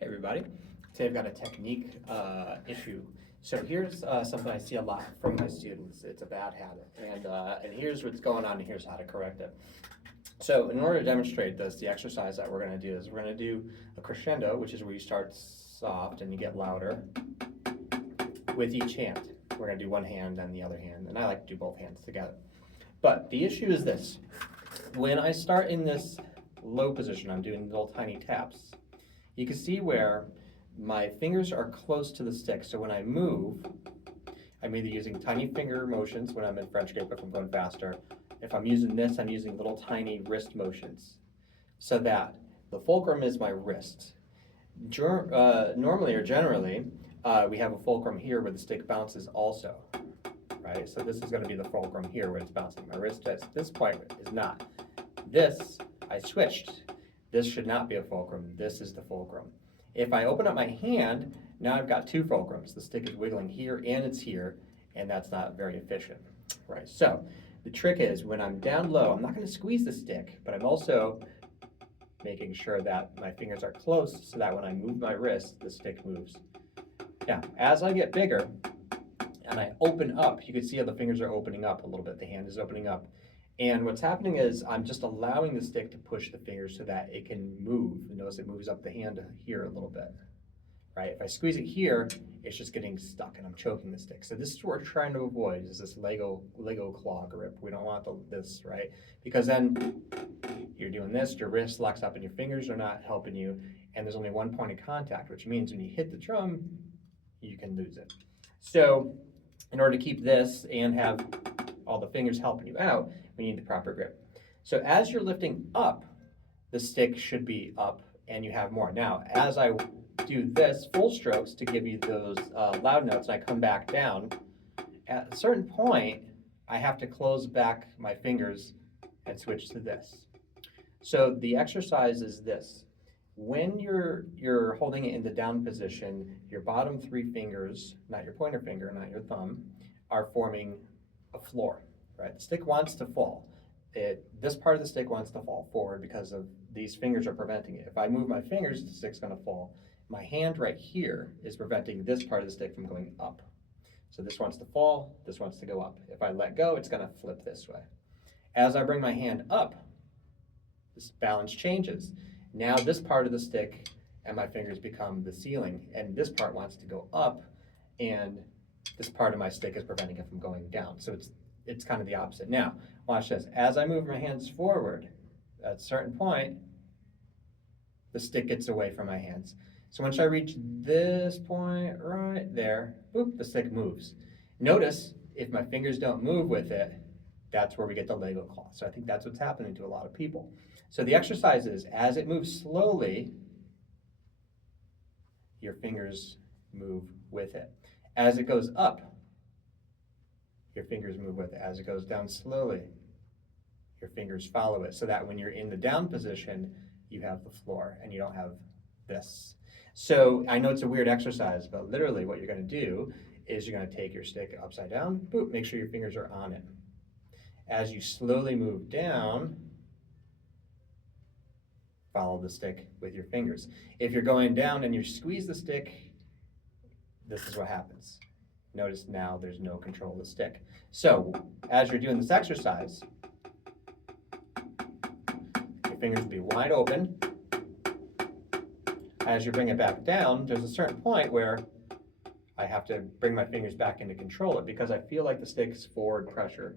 Hey everybody, today I've got a technique issue. So here's something I see a lot from my students. It's a bad habit, and here's what's going on, and here's how to correct it. So in order to demonstrate this, the exercise that we're going to do is we're going to do a crescendo, which is where you start soft and you get louder with each hand. We're going to do one hand and the other hand, and I like to do both hands together. But the issue is this: when I start in this low position, I'm doing little tiny taps. You can see where my fingers are close to the stick, so when I move, I'm either using tiny finger motions when I'm in French grip if I'm going faster. If I'm using this, I'm using little tiny wrist motions, so that the fulcrum is my wrist. Normally or generally, we have a fulcrum here where the stick bounces also, right? So this is going to be the fulcrum here where it's bouncing. My wrist at this point is not. This, I switched. This should not be a fulcrum. This is the fulcrum. If I open up my hand, now I've got two fulcrums. The stick is wiggling here and it's here, and that's not very efficient, right? So the trick is when I'm down low, I'm not going to squeeze the stick, but I'm also making sure that my fingers are close so that when I move my wrist, the stick moves. Now, as I get bigger and I open up, you can see how the fingers are opening up a little bit. The hand is opening up. And what's happening is I'm just allowing the stick to push the fingers so that it can move. Notice it moves up the hand here a little bit, right? If I squeeze it here, it's just getting stuck and I'm choking the stick. So this is what we're trying to avoid, is this Lego claw grip. We don't want this, right? Because then you're doing this, your wrist locks up and your fingers are not helping you, and there's only one point of contact, which means when you hit the drum, you can lose it. So in order to keep this and have all the fingers helping you out, we need the proper grip. So as you're lifting up, the stick should be up and you have more. Now, as I do this full strokes to give you those loud notes and I come back down, at a certain point, I have to close back my fingers and switch to this. So the exercise is this. When you're holding it in the down position, your bottom three fingers, not your pointer finger, not your thumb, are forming a floor, right? The stick wants to fall. This part of the stick wants to fall forward because of these fingers are preventing it. If I move my fingers, the stick's going to fall. My hand right here is preventing this part of the stick from going up. So this wants to fall, this wants to go up. If I let go, it's going to flip this way. As I bring my hand up, this balance changes. Now this part of the stick and my fingers become the ceiling, and this part wants to go up, and this part of my stick is preventing it from going down. So it's kind of the opposite. Now, watch this. As I move my hands forward, at a certain point, the stick gets away from my hands. So once I reach this point right there, boop, the stick moves. Notice, if my fingers don't move with it, that's where we get the Lego claw. So I think that's what's happening to a lot of people. So the exercise is, as it moves slowly, your fingers move with it. As it goes up, your fingers move with it. As it goes down slowly, your fingers follow it, so that when you're in the down position, you have the floor and you don't have this. So I know it's a weird exercise, but literally what you're going to do is you're going to take your stick upside down, boop, make sure your fingers are on it. As you slowly move down, follow the stick with your fingers. If you're going down and you squeeze the stick, this is what happens. Notice now there's no control of the stick. So as you're doing this exercise, your fingers will be wide open. As you bring it back down, there's a certain point where I have to bring my fingers back in to control it because I feel like the stick's forward pressure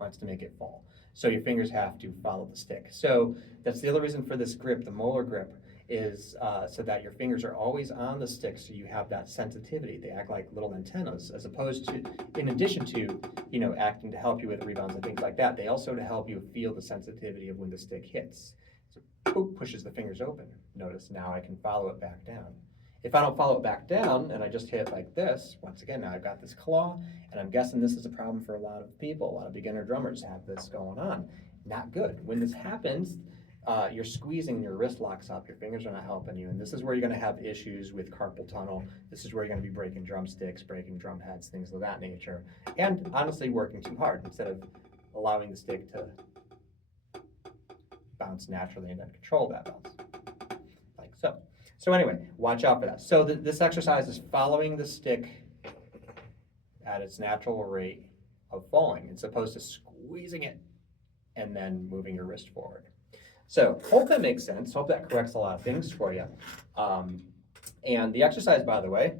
wants to make it fall. So your fingers have to follow the stick. So that's the other reason for this grip, the molar grip, is so that your fingers are always on the stick, so you have that sensitivity. They act like little antennas, as opposed to, in addition to, acting to help you with rebounds and things like that, they also to help you feel the sensitivity of when the stick hits. So boop, pushes the fingers open. Notice now I can follow it back down. If I don't follow it back down and I just hit like this, once again, now I've got this claw, and I'm guessing this is a problem for a lot of people. A lot of beginner drummers have this going on. Not good. When this happens, you're squeezing, your wrist locks up, your fingers are not helping you, and this is where you're going to have issues with carpal tunnel. This is where you're going to be breaking drumsticks, breaking drum heads, things of that nature, and honestly working too hard instead of allowing the stick to bounce naturally and then control that bounce, like so. So anyway, watch out for that. So this exercise is following the stick at its natural rate of falling, as opposed to squeezing it and then moving your wrist forward. So hope that makes sense. Hope that corrects a lot of things for you. And the exercise, by the way,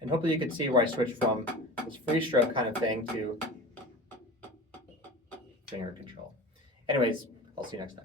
and hopefully you can see where I switched from this free stroke kind of thing to finger control. Anyways, I'll see you next time.